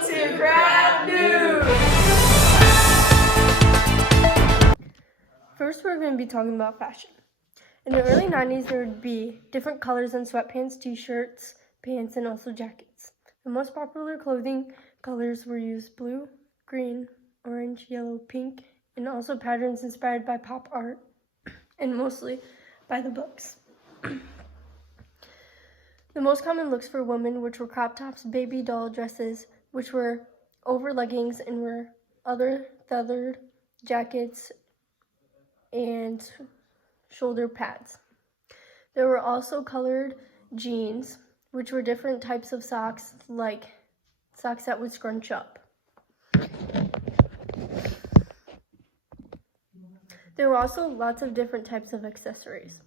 Welcome to Grad News! First, we're going to be talking about fashion. In the early 90s, there would be different colors in sweatpants, t-shirts, pants, and also jackets. The most popular clothing colors were used blue, green, orange, yellow, pink, and also patterns inspired by pop art, and mostly by the books. The most common looks for women, which were crop tops, baby doll dresses, which were over leggings and were other feathered jackets and shoulder pads. There were also colored jeans, which were different types of socks, like socks that would scrunch up. There were also lots of different types of accessories.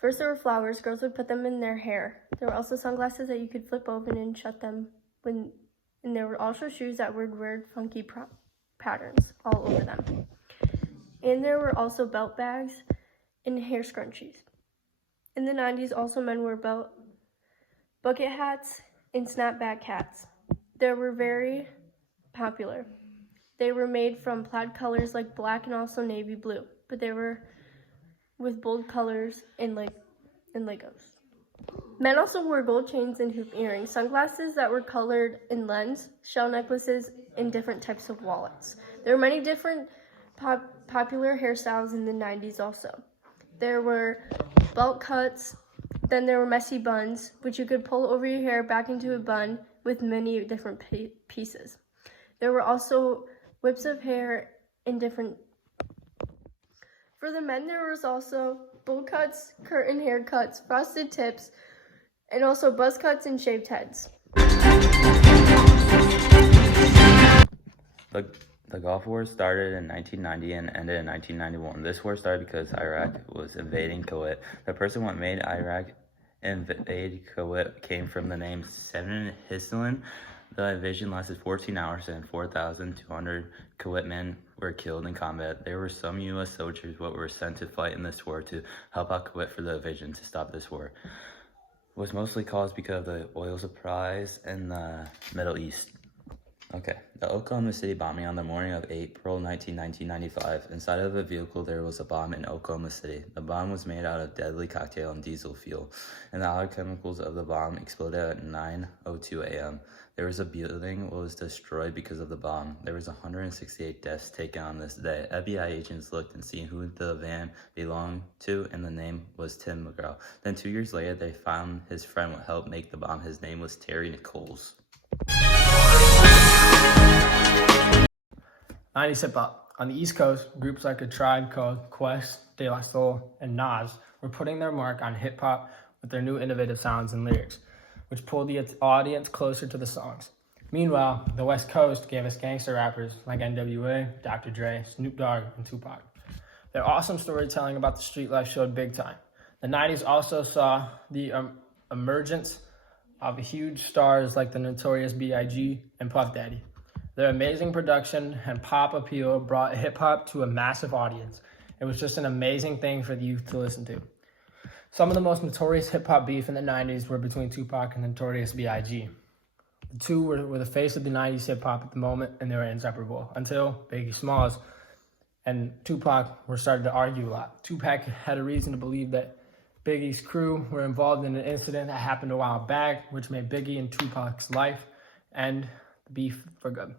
First, there were flowers. Girls would put them in their hair. There were also sunglasses that you could flip open and shut them. And there were also shoes that were weird, funky patterns all over them. And there were also belt bags and hair scrunchies. In the 90s, also men wore bucket hats and snapback hats. They were very popular. They were made from plaid colors like black and also navy blue, but they were with bold colors and Legos. Men also wore gold chains and hoop earrings, sunglasses that were colored in lens, shell necklaces, and different types of wallets. There were many different popular hairstyles in the 90s also. There were belt cuts, then there were messy buns, which you could pull over your hair back into a bun with many different pieces. There were also whips of hair in different. For the men, there was also bowl cuts, curtain haircuts, frosted tips, and also buzz cuts and shaved heads. The Gulf War started in 1990 and ended in 1991. This war started because Iraq was invading Kuwait. The person what made Iraq invade Kuwait came from the name Seven Hislan. The invasion lasted 14 hours and 4,200 Kuwait men were killed in combat. There were some U.S. soldiers what were sent to fight in this war to help out Kuwait for the invasion to stop this war. It was mostly caused because of the oil supplies in the Middle East. Okay, the Oklahoma City bombing on the morning of April 19, 1995. Inside of a vehicle, there was a bomb in Oklahoma City. The bomb was made out of deadly cocktail and diesel fuel, and the other chemicals of the bomb exploded at 9:02 a.m. There was a building that was destroyed because of the bomb. There was 168 deaths taken on this day. FBI agents looked and seen who the van belonged to, and the name was Tim McGraw. Then 2 years later, they found his friend who helped make the bomb. His name was Terry Nichols. 90s hip-hop. On the East Coast, groups like A Tribe Called Quest, De La Soul, and Nas were putting their mark on hip-hop with their new innovative sounds and lyrics, which pulled the audience closer to the songs. Meanwhile, the West Coast gave us gangster rappers like NWA, Dr. Dre, Snoop Dogg, and Tupac. Their awesome storytelling about the street life showed big time. The 90s also saw the emergence of huge stars like the Notorious B.I.G. and Puff Daddy. Their amazing production and pop appeal brought hip-hop to a massive audience. It was just an amazing thing for the youth to listen to. Some of the most notorious hip-hop beef in the 90s were between Tupac and Notorious B.I.G. The two were the face of the 90s hip-hop at the moment, and they were inseparable, until Biggie Smalls and Tupac were starting to argue a lot. Tupac had a reason to believe that Biggie's crew were involved in an incident that happened a while back, which made Biggie and Tupac's life end the beef for good.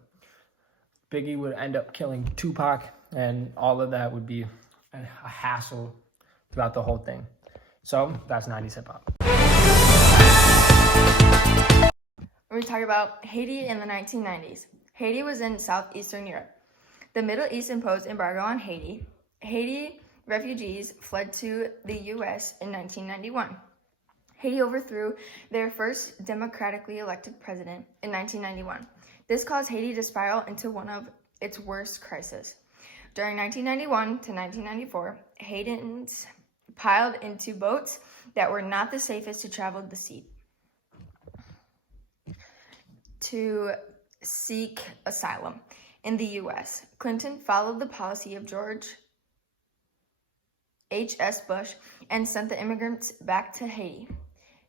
Biggie would end up killing Tupac, and all of that would be a hassle throughout the whole thing. So that's 90s hip-hop. We're talking about Haiti in the 1990s. Haiti was in southeastern Europe. The Middle East imposed embargo on Haiti. Haiti refugees fled to the U.S. in 1991. Haiti overthrew their first democratically elected president in 1991. This caused Haiti to spiral into one of its worst crises. During 1991 to 1994, Haitians piled into boats that were not the safest to travel the sea to seek asylum in the U.S. Clinton followed the policy of George H.S. Bush and sent the immigrants back to Haiti.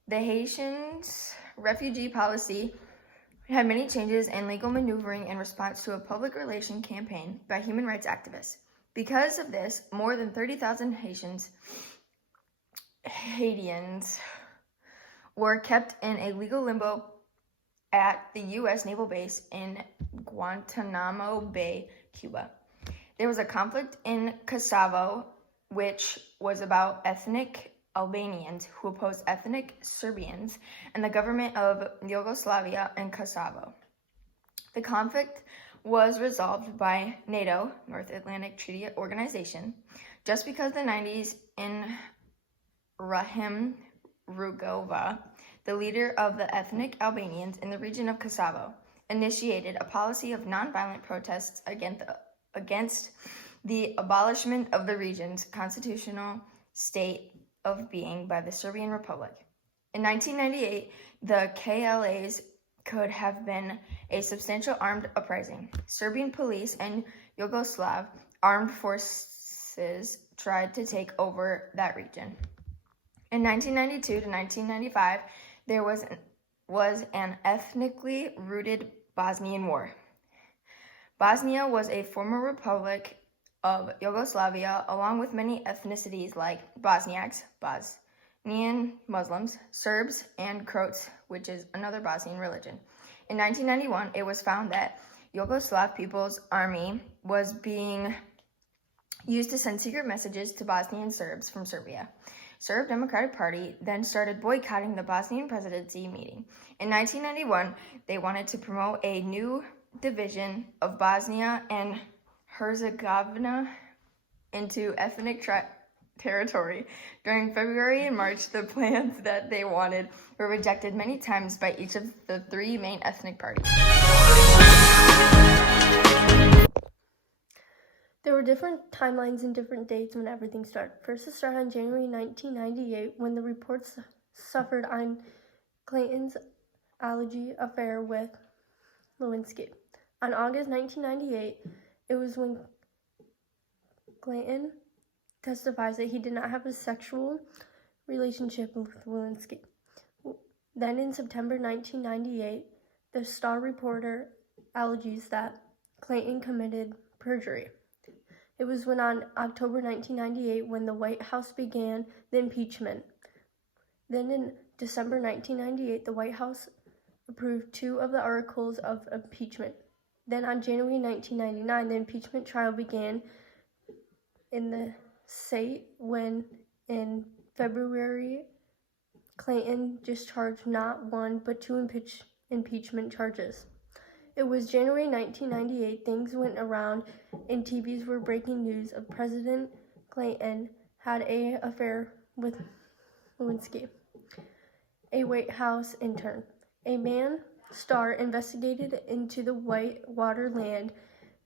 The Haitians' refugee policy It had many changes and legal maneuvering in response to a public relation campaign by human rights activists. Because of this, more than 30,000 Haitians were kept in a legal limbo at the U.S. naval base in Guantanamo Bay, Cuba. There was a conflict in Kosovo, which was about ethnic Albanians who opposed ethnic Serbians and the government of Yugoslavia and Kosovo. The conflict was resolved by NATO, North Atlantic Treaty Organization, just because the 90s in Rahim Rugova, the leader of the ethnic Albanians in the region of Kosovo, initiated a policy of nonviolent protests against the abolishment of the region's constitutional state of being by the Serbian Republic. In 1998, the KLAs could have been a substantial armed uprising. Serbian police and Yugoslav armed forces tried to take over that region. In 1992 to 1995, there was an ethnically rooted Bosnian War. Bosnia was a former republic of Yugoslavia, along with many ethnicities like Bosniaks, Bosnian Muslims, Serbs, and Croats, which is another Bosnian religion. In 1991, it was found that Yugoslav People's Army was being used to send secret messages to Bosnian Serbs from Serbia. Serb Democratic Party then started boycotting the Bosnian presidency meeting. In 1991, they wanted to promote a new division of Bosnia and Herzegovina into ethnic territory. During February and March, the plans that they wanted were rejected many times by each of the three main ethnic parties. There were different timelines and different dates when everything started. First, it started on January 1998 when the reports suffered on Clinton's alleged affair with Lewinsky. On August 1998, it was when Clinton testifies that he did not have a sexual relationship with Lewinsky. Then in September 1998, the Star reporter alleges that Clinton committed perjury. It was when on October 1998 when the White House began the impeachment. Then in December 1998, the White House approved 2 of the articles of impeachment. Then on January 1999, the impeachment trial began in the Senate when in February, Clinton discharged not 1 but 2 impeachment charges. It was January 1998, things went around and TVs were breaking news of President Clinton had an affair with Lewinsky, a White House intern. A man, Star, investigated into the Whitewater land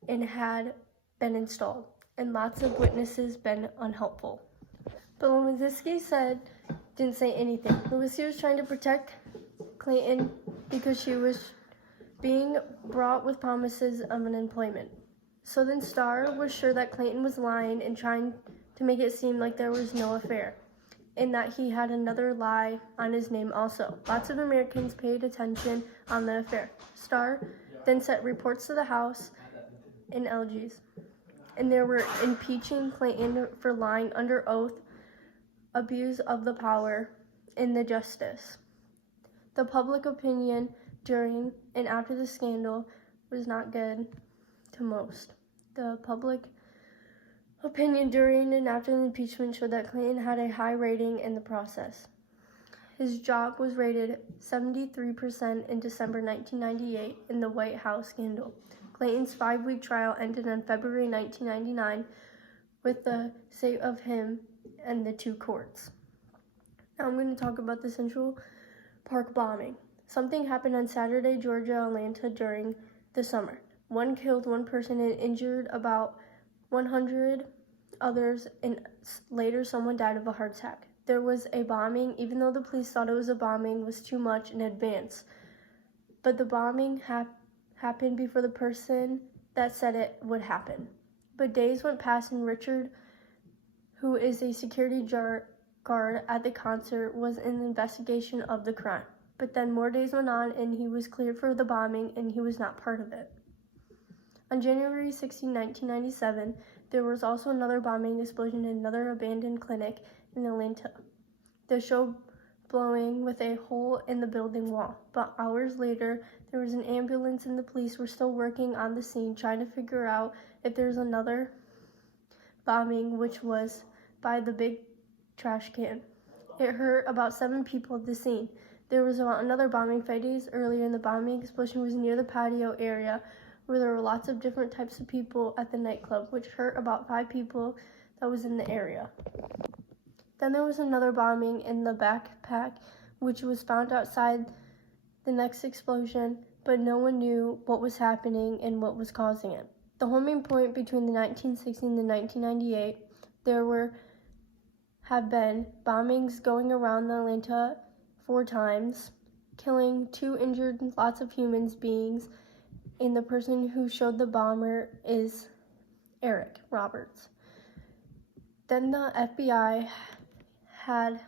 and had been installed, and lots of witnesses been unhelpful. But Lewinsky didn't say anything. Lewinsky was trying to protect Clinton because she was being brought with promises of an employment. So then Starr was sure that Clinton was lying and trying to make it seem like there was no affair, and that he had another lie on his name also. Lots of Americans paid attention on the affair. Starr then sent reports to the House and LGs, and they were impeaching Clinton for lying under oath, abuse of the power, and the justice. The public opinion during and after the scandal was not good to most. The public opinion during and after the impeachment showed that Clinton had a high rating in the process. His job was rated 73% in December 1998 in the White House scandal. Clinton's 5-week trial ended on February 1999 with the state of him and the 2 courts. Now I'm going to talk about the Central Park bombing. Something happened on Saturday, Georgia, Atlanta during the summer. 1 killed 1 person and injured about 100 others, and later someone died of a heart attack. There was a bombing, even though the police thought it was a bombing, was too much in advance. But the bombing happened before the person that said it would happen. But days went past and Richard, who is a security guard at the concert, was in the investigation of the crime. but then more days went on and he was cleared for the bombing and he was not part of it. On January 16, 1997, there was also another bombing explosion in another abandoned clinic in Atlanta. The show blowing with a hole in the building wall, but hours later, there was an ambulance and the police were still working on the scene trying to figure out if there's another bombing, which was by the big trash can. It hurt about 7 people at the scene. There was another bombing 5 days earlier, and the bombing explosion was near the patio area where there were lots of different types of people at the nightclub, which hurt about 5 people that was in the area. Then there was another bombing in the backpack, which was found outside the next explosion, but no one knew what was happening and what was causing it. The homing point between the 1960 and the 1998, there have been bombings going around Atlanta 4 times, killing 2, injured lots of human beings, and the person who showed the bomber is Eric Roberts. Then the FBI had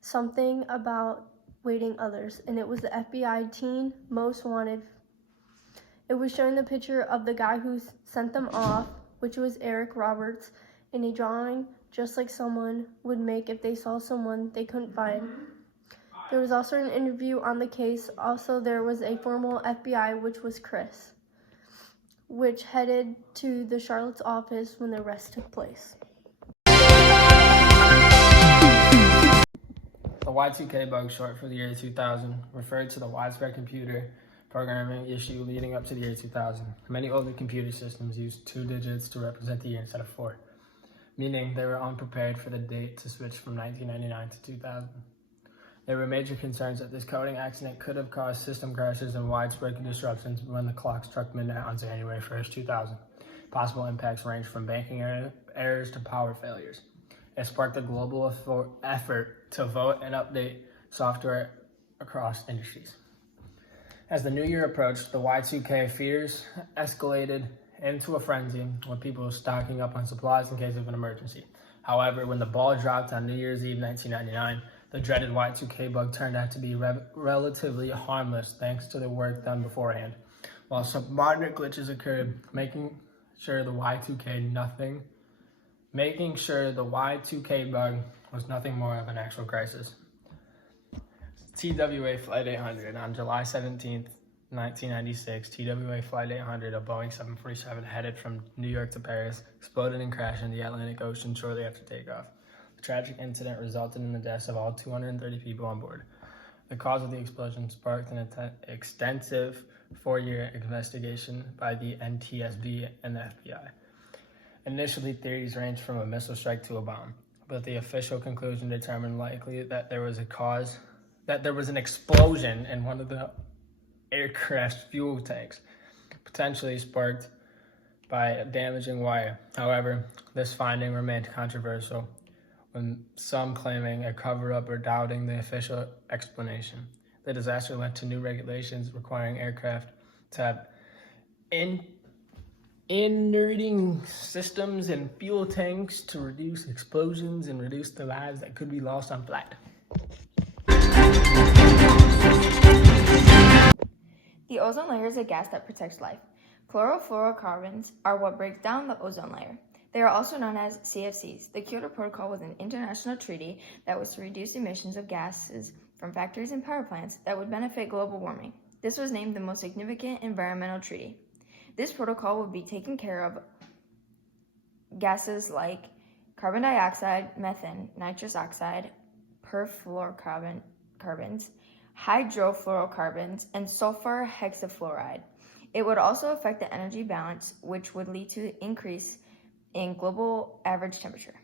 something about waiting others, and it was the FBI teen most wanted. It was showing the picture of the guy who sent them off, which was Eric Roberts, in a drawing just like someone would make if they saw someone they couldn't find. There was also an interview on the case. Also, there was a formal FBI, which was Chris, which headed to the Charlotte's office when the arrest took place. The Y2K bug, short for the year 2000, referred to the widespread computer programming issue leading up to the year 2000. Many older computer systems used 2 digits to represent the year instead of 4, meaning they were unprepared for the date to switch from 1999 to 2000. There were major concerns that this coding accident could have caused system crashes and widespread disruptions when the clock struck midnight on January 1st, 2000. Possible impacts ranged from banking errors to power failures. It sparked a global effort to vote and update software across industries. As the new year approached, the Y2K fears escalated into a frenzy with people stocking up on supplies in case of an emergency. However, when the ball dropped on New Year's Eve 1999, the dreaded Y2K bug turned out to be relatively harmless thanks to the work done beforehand. While some minor glitches occurred, making sure the Y2K bug was nothing more of an actual crisis. TWA Flight 800 on July 17th, 1996, TWA Flight 800, a Boeing 747 headed from New York to Paris, exploded and crashed in the Atlantic Ocean shortly after takeoff. The tragic incident resulted in the deaths of all 230 people on board. The cause of the explosion sparked an extensive 4-year investigation by the NTSB and the FBI. Initially, theories ranged from a missile strike to a bomb, but the official conclusion determined likely that there was an explosion in one of the aircraft's fuel tanks, potentially sparked by a damaging wire. However, this finding remained controversial, with some claiming a cover-up or doubting the official explanation. The disaster led to new regulations requiring aircraft to have inerting systems and fuel tanks to reduce explosions and reduce the lives that could be lost on flight. The ozone layer is a gas that protects life. Chlorofluorocarbons are what breaks down the ozone layer. They are also known as CFCs. The Kyoto Protocol was an international treaty that was to reduce emissions of gases from factories and power plants that would benefit global warming. This was named the most significant environmental treaty. This protocol would be taking care of gases like carbon dioxide, methane, nitrous oxide, perfluorocarbons, hydrofluorocarbons, and sulfur hexafluoride. It would also affect the energy balance, which would lead to an increase in global average temperature.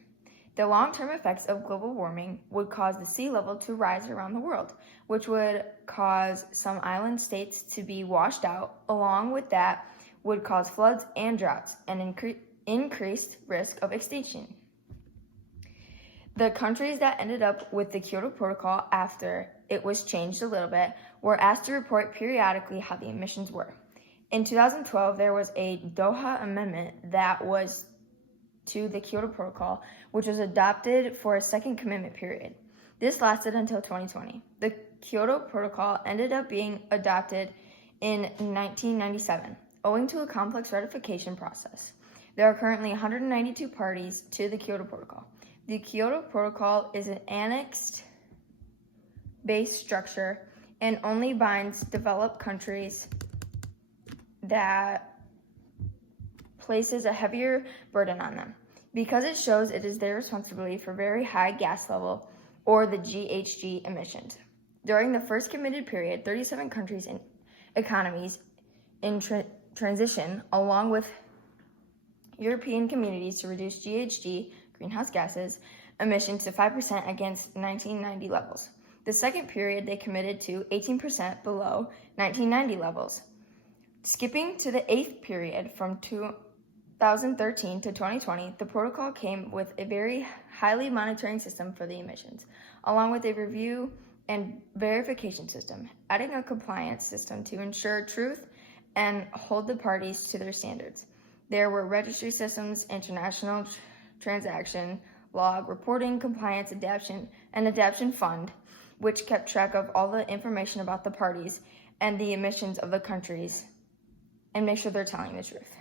The long-term effects of global warming would cause the sea level to rise around the world, which would cause some island states to be washed out. Along with that would cause floods and droughts and increased risk of extinction. The countries that ended up with the Kyoto Protocol after it was changed a little bit were asked to report periodically how the emissions were. In 2012, there was a Doha Amendment that was to the Kyoto Protocol, which was adopted for a second commitment period. This lasted until 2020. The Kyoto Protocol ended up being adopted in 1997, owing to a complex ratification process. There are currently 192 parties to the Kyoto Protocol. The Kyoto Protocol is an annexed-based structure and only binds developed countries that places a heavier burden on them, because it shows it is their responsibility for very high gas level or the GHG emissions. During the first committed period, 37 countries and economies in transition, along with European communities, to reduce GHG, greenhouse gases, emissions to 5% against 1990 levels. The second period, they committed to 18% below 1990 levels. Skipping to the 8th period from 2013 to 2020, the protocol came with a very highly monitoring system for the emissions, along with a review and verification system, adding a compliance system to ensure truth and hold the parties to their standards. There were registry systems, international transaction, log, reporting, compliance, adaptation fund, which kept track of all the information about the parties and the emissions of the countries and make sure they're telling the truth.